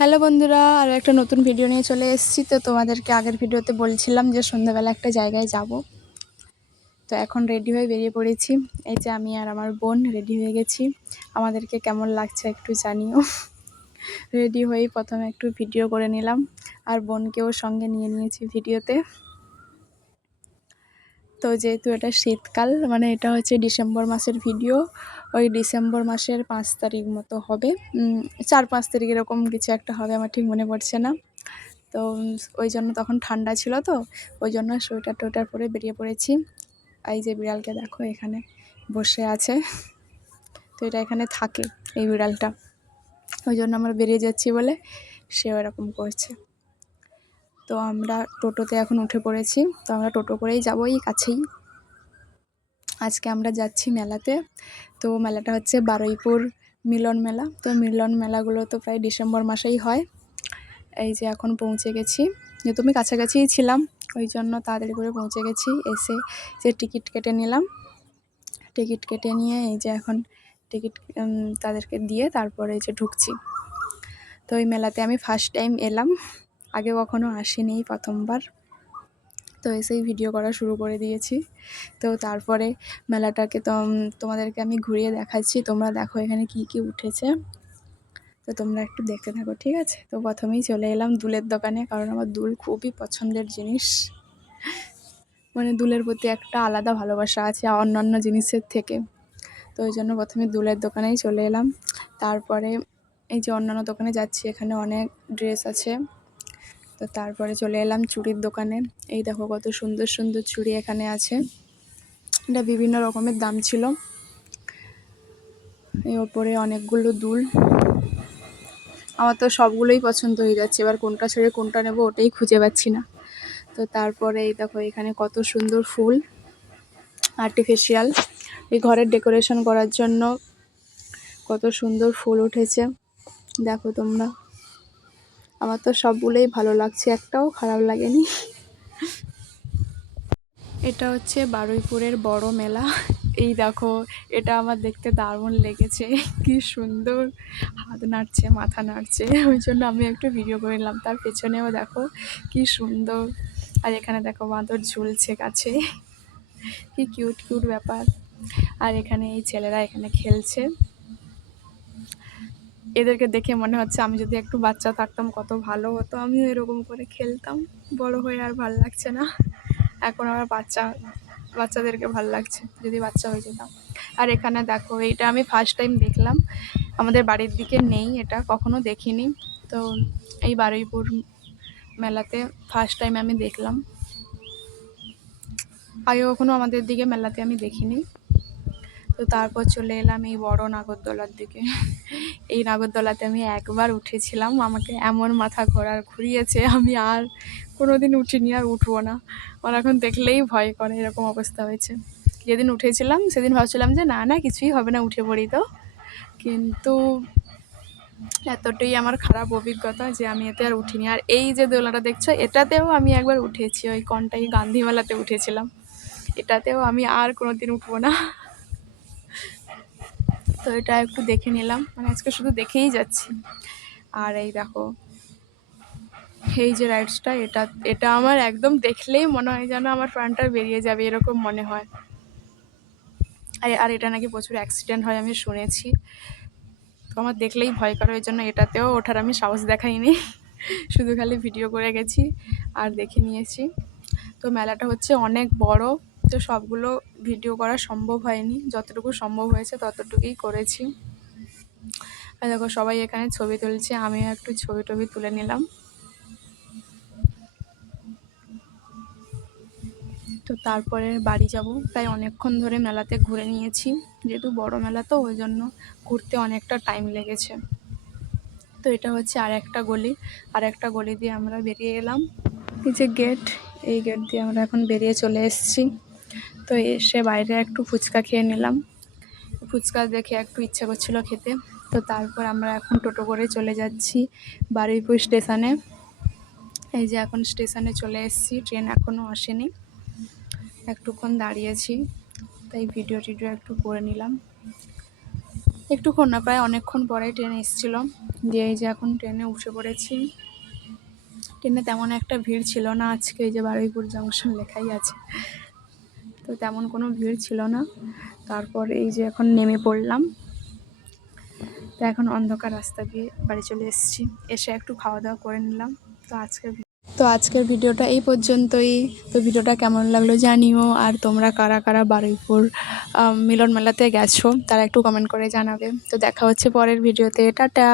Hello বন্ধুরা, আরও একটা নতুন ভিডিও নিয়ে চলে এসেছি। তো তোমাদেরকে আগের ভিডিওতে বলছিলাম যে সন্ধ্যাবেলা একটা জায়গায় যাব। তো এখন রেডি হয়ে বেরিয়ে পড়েছি। এই যে আমি আর আমার বোন রেডি হয়ে গেছি। আমাদেরকে কেমন লাগছে একটু জানিও। রেডি হয়েই প্রথমে একটু ভিডিও করে নিলাম, আর বোনকেও সঙ্গে নিয়ে নিয়েছি ভিডিওতে। তো যেহেতু এটা শীতকাল, মানে এটা হচ্ছে ডিসেম্বর মাসের ভিডিও। ওই ডিসেম্বর মাসের 5 তারিখ মতো হবে, 4-5 তারিখ এরকম কিছু একটা হবে, আমার ঠিক মনে পড়ছে না। তো ওই জন্য তখন ঠান্ডা ছিল, তো ওই জন্য সোয়েটার টোয়েটার পরে বেরিয়ে পড়েছি। এই যে বিড়ালকে দেখো এখানে বসে আছে, তো এটা এখানে থাকে এই বিড়ালটা, ওই জন্য আমরা বেরিয়ে যাচ্ছি বলে সে ওরকম করছে। তো আমরা টোটোতে এখন উঠে পড়েছি। তো আমরা টোটো করেই যাবো, এই কাছেই। আজকে আমরা যাচ্ছি মেলাতে। তো মেলাটা হচ্ছে বারুইপুর মিলন মেলা। তো মিলন মেলাগুলো তো প্রায় ডিসেম্বর মাসেই হয়। এই যে এখন পৌঁছে গেছি, যেহেতু আমি কাছাকাছিই ছিলাম ওই জন্য তাড়াতাড়ি করে পৌঁছে গেছি। এসে যে টিকিট কেটে নিলাম, টিকিট কেটে নিয়ে এই যে এখন টিকিট তাদেরকে দিয়ে তারপরে এই যে ঢুকছি। তো এই মেলাতে আমি ফার্স্ট টাইম এলাম, আগে কখনো আসিনি, প্রথমবার। তো এসেই ভিডিও করা শুরু করে দিয়েছি। তো তারপরে মেলাটাকে তোমাদেরকে আমি ঘুরিয়ে দেখাচ্ছি, তোমরা দেখো এখানে কি কি উঠেছে। তো তোমরা একটু দেখতে থাকো, ঠিক আছে? তো প্রথমেই চলে এলাম দুলের দোকানে, কারণ আমার দুল খুবই পছন্দের জিনিস। মানে দুলের প্রতি একটা আলাদা ভালোবাসা আছে অন্যান্য জিনিসের থেকে। তো ওই জন্য প্রথমে দুলের দোকানেই চলে এলাম। তারপরে এই যে অন্যান্য দোকানে যাচ্ছি, এখানে অনেক ড্রেস আছে। তো তারপরে চলে এলাম চুড়ির দোকানে। এই দেখো কত সুন্দর সুন্দর চুড়ি এখানে আছে। এটা বিভিন্ন রকমের দাম ছিল। এই ওপরে অনেকগুলো দুল। আমার তো সবগুলোই পছন্দ হয়ে যাচ্ছে, এবার কোনটা ছেড়ে কোনটা নেব ওটাই খুঁজে পাচ্ছি না। তো তারপরে এই দেখো এখানে কত সুন্দর ফুল, আর্টিফিশিয়াল, এই ঘরের ডেকোরেশন করার জন্য কত সুন্দর ফুল উঠেছে দেখো তোমরা। আমার তো সবগুলোই ভালো লাগছে, একটাও খারাপ লাগেনি। এটা হচ্ছে বারুইপুরের বড় মেলা। এই দেখো, এটা আমার দেখতে দারুণ লেগেছে, কি সুন্দর হাত নাড়ছে, মাথা নাড়ছে, ওই জন্য আমি একটু ভিডিও করে নিলাম। তার পেছনেও দেখো কি সুন্দর। আর এখানে দেখো বাঁদর ঝুলছে গাছে, কি কিউট কিউট ব্যাপার। আর এখানে এই ছেলেরা এখানে খেলছে। এদেরকে দেখে মনে হচ্ছে আমি যদি একটু বাচ্চা থাকতাম কত ভালো হতো, আমিও এরকম করে খেলতাম। বড় হয়ে আর ভাল লাগছে না, এখন আমার বাচ্চাদেরকে ভাল লাগছে, যদি বাচ্চা হয়ে যেতাম। আর এখানে দেখো, এইটা আমি ফার্স্ট টাইম দেখলাম, আমাদের বাড়ির দিকে নেই, এটা কখনো দেখিনি। তো এই বারুইপুর মেলাতে ফার্স্ট টাইম আমি দেখলাম, আগে কখনো আমাদের দিকে মেলাতে আমি দেখিনি। তো তারপর চলে এলাম এই বড় নাগরদোলার দিকে। এই নাগরদোলাতে আমি একবার উঠেছিলাম, আমাকে এমন মাথা ঘুরিয়েছে, আমি আর কোনোদিন উঠিনি, আর উঠবো না। আমার এখন দেখলেই ভয় করে, এরকম অবস্থা হয়েছে। যেদিন উঠেছিলাম সেদিন ভাবছিলাম যে না না কিছুই হবে না, উঠে পড়ি। তো কিন্তু এতটাই আমার খারাপ অভিজ্ঞতা যে আমি এতে আর উঠিনি। আর এই যে দোলাটা দেখছো, এটাতেও আমি একবার উঠেছি, ওই কনটাই গান্ধী মেলাতে উঠেছিলাম। এটাতেও আমি আর কোনোদিন উঠবো না। তো এটা একটু দেখে নিলাম, মানে আজকে শুধু দেখেই যাচ্ছি। আর এই দেখো এই যে রাইডসটা, এটা আমার একদম দেখলেই মনে হয় যেন আমার প্রাণটা বেরিয়ে যাবে, এরকম মনে হয়। আর এটা নাকি প্রচুর অ্যাক্সিডেন্ট হয় আমি শুনেছি। তো আমার দেখলেই ভয় করে, ওই জন্য এটাতেও ওঠার আমি সাহস দেখাইনি। শুধু খালি ভিডিও করে গেছি আর দেখে নিয়েছি। তো মেলাটা হচ্ছে অনেক বড়, তো সবগুলো ভিডিও করা সম্ভব হয়নি, যতটুকু সম্ভব হয়েছে ততটুকুই করেছি। আর দেখো সবাই এখানে ছবি তুলছে, আমিও একটু ছবি টবি তুলে নিলাম। তো তারপরে বাড়ি যাব। প্রায় অনেকক্ষণ ধরে মেলাতে ঘুরে নিয়েছি, যেহেতু বড় মেলা তো ওই জন্য ঘুরতে অনেকটা টাইম লেগেছে। তো এটা হচ্ছে আর একটা গলি দিয়ে আমরা বেরিয়ে এলাম। এই যে গেট, এই গেট দিয়ে আমরা এখন বেরিয়ে চলে এসেছি। তো এসে বাইরে একটু ফুচকা খেয়ে নিলাম, ফুচকা দেখে একটু ইচ্ছা করছিল খেতে। তো তারপর আমরা এখন টোটো করে চলে যাচ্ছি বারুইপুর স্টেশনে। এই যে এখন স্টেশনে চলে এসেছি, ট্রেন এখনও আসেনি, একটুক্ষণ দাঁড়িয়েছি, তাই ভিডিও টিডিও একটু করে নিলাম। একটুক্ষণ না, প্রায় অনেকক্ষণ পরে ট্রেন এসেছিলো, দিয়ে এই যে এখন ট্রেনে উঠে পড়েছি। ট্রেনে তেমন একটা ভিড় ছিল না আজকে, এই যে বারুইপুর জংশন লেখাই আছে, তো তেমন কোনো ভিড় ছিল না। তারপর এই যে এখন নেমে পড়লাম, তো এখন অন্ধকার রাস্তা দিয়ে বাড়ি চলে এসেছি, এসে একটু খাওয়া দাওয়া করে নিলাম। তো আজকের ভিডিওটা এই পর্যন্তই। তো ভিডিওটা কেমন লাগলো জানিও, আর তোমরা কারা কারা বারুইপুর মিলন মেলাতে গেছো তারা একটু কমেন্ট করে জানাবে। তো দেখা হচ্ছে পরের ভিডিওতে, টাটা।